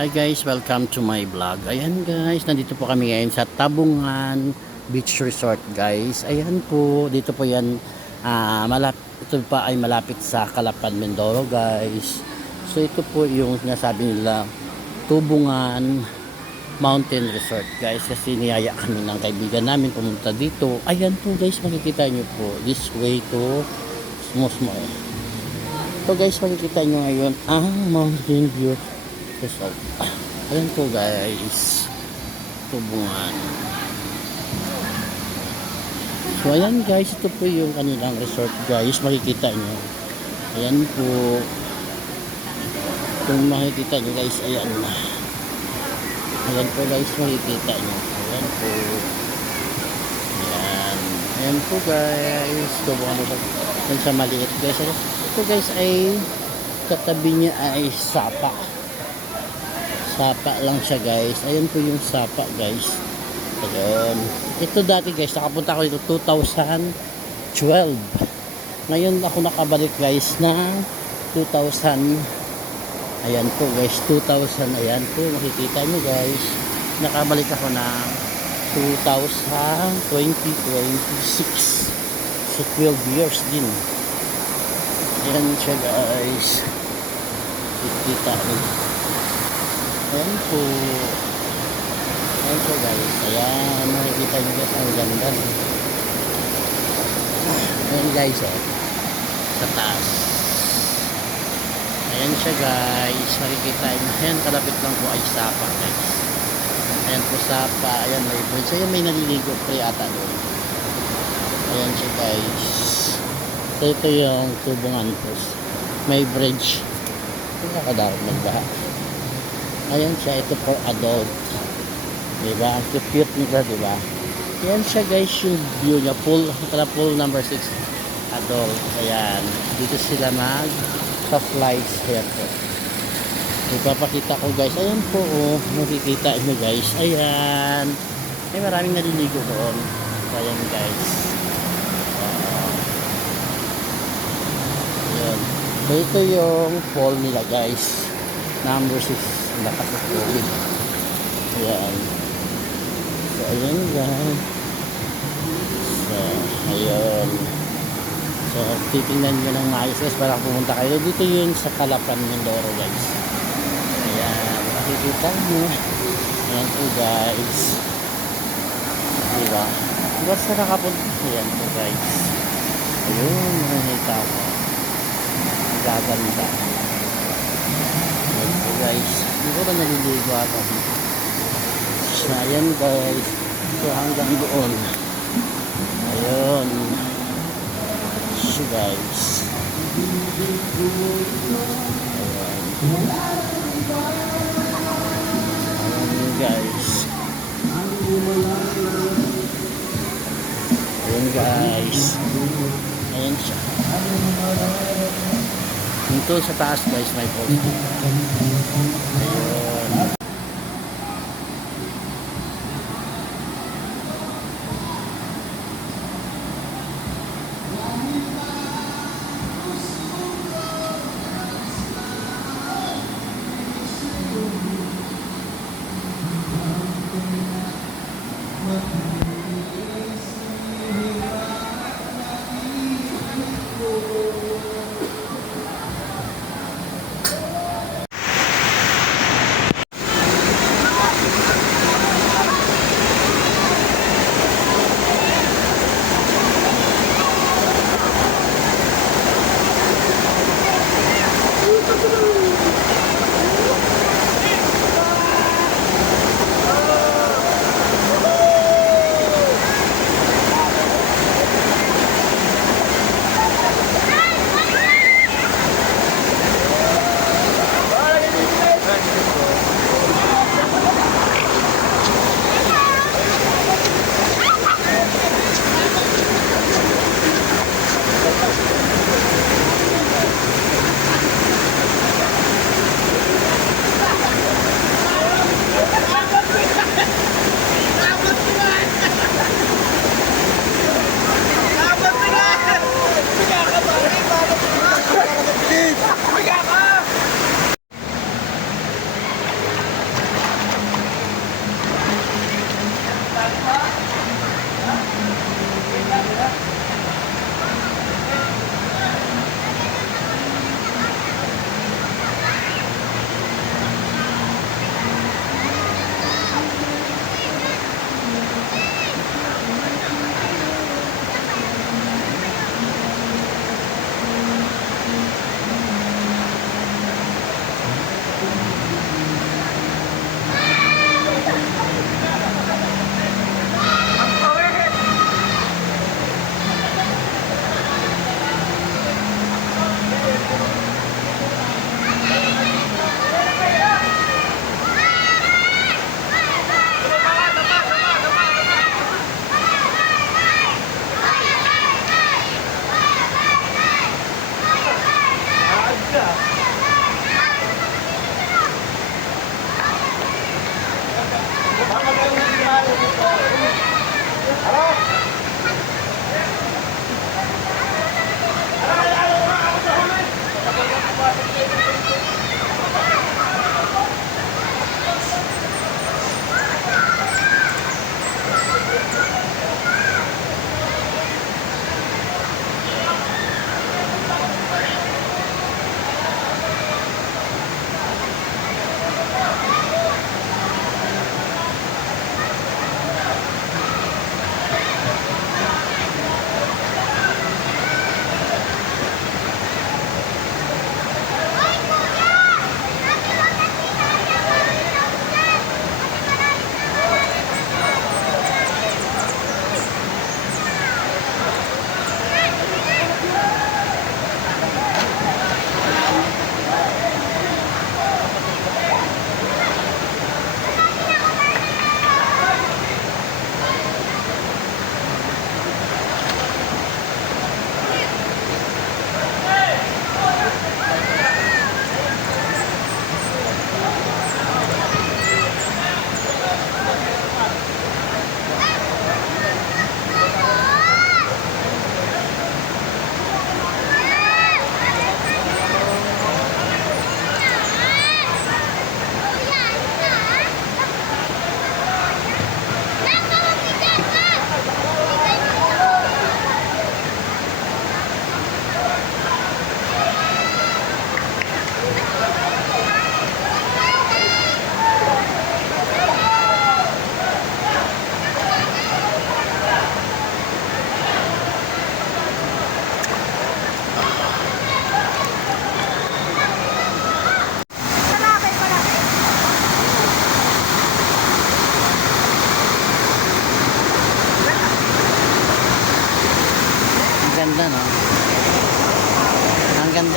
Hi guys, welcome to my vlog. Ayan guys, nandito po kami ngayon sa Tabungan Beach Resort guys. Ayan po, dito po yan, ito pa ay malapit sa Calapan, Mindoro guys. So ito po yung sinasabi nila, Tubungan Mountain Resort guys. Kasi niyaya kami ng kaibigan namin pumunta dito. Ayan po guys, makikita nyo po, this way to Smosmo. So guys, makikita nyo ngayon ang mountain view resort. Ayan po guys, Tubungan. So ayan guys, ito po yung kanilang resort guys, makikita nyo. Ayan po, kung makikita nyo guys, ayan. Ayan po guys, makikita nyo. Ayan po. Ayan. Ayan po guys, Tubungan resort. Ayan sa maliit guys. Ito guys ay, katabi niya ay Sapa. Sapa lang siya guys. Ayan po yung Sapa guys. Ayan. Ito dati guys, nakapunta ako dito 2012. Ngayon ako nakabalik guys ng 2000. Ayan po guys, 2000. Ayan po, makikita nyo guys. Nakabalik ako ng 2026. So 12 years din. Ayan siya guys. Makikita nyo. Ayan po. Ayan po guys. Ayan. Makikita nyo guys. Ang ganda. Ayan guys. Sa taas. Ayan siya guys. Makikita nyo. Ayan. Kalapit lang po ay Sapa guys. Ayan po Sapa. Ayan may bridge. Ayan may naliligo pre ata doon. Ayan siya guys. So ito yung Tubungan po. May bridge. Ito nakadawag magbaha. Ayan siya, ito for adult. Diba? Ang cute nila, diba? Ayan siya guys, yung view niya. Pool number 6. Adult. Ayan. Dito sila sa flights. Ayan po. Ipapakita ko guys. Ayan po, oh. Makikita nyo guys. Ayan. May maraming naliligo doon. Ayan guys. Ayan. So ito yung pool nila guys. Number 6. Lakas ng COVID. Ayan. So, ayan guys. So, ayan. So, titingnan nyo ng maayos guys para pumunta kayo. Dito yun sa Calapan, Mindoro guys. Ayan. Makikita nyo. Ayan po guys. Diba? Basta nakapunta. Ayan po guys. Ayun. Nakikita ko. Gaganda. Ayan po guys. Hindi ko na naliligo ako. So, ayan guys. So, hanggang doon. Ayun. So, guys. Ayan. Ayan guys. Ayan guys. Ayan siya. Dito sa taas guys, may post. Ayun.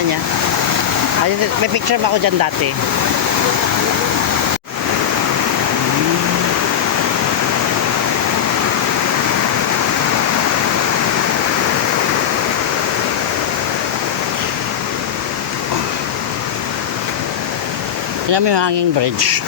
pangalan niya? Ay, may picture ba ako dyan dati? Tignan mo yung hanging bridge.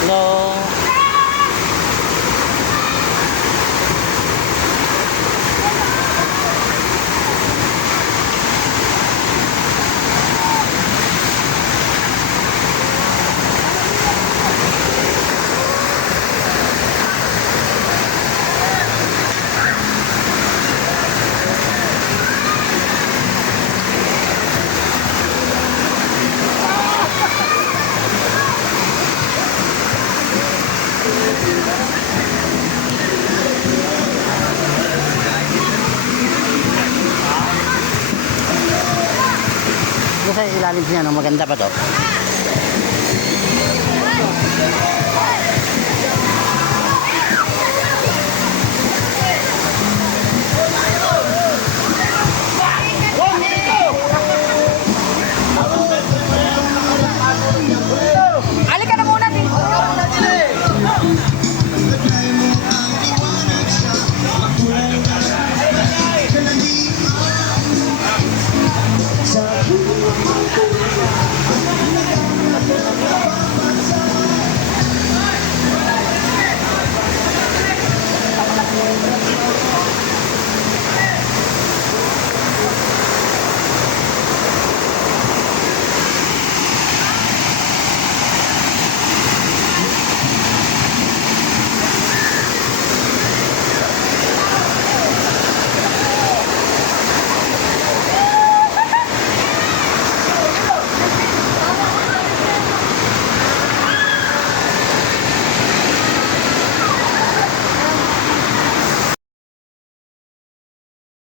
Hello. Ito sa ilalim niya, no? Maganda pa to.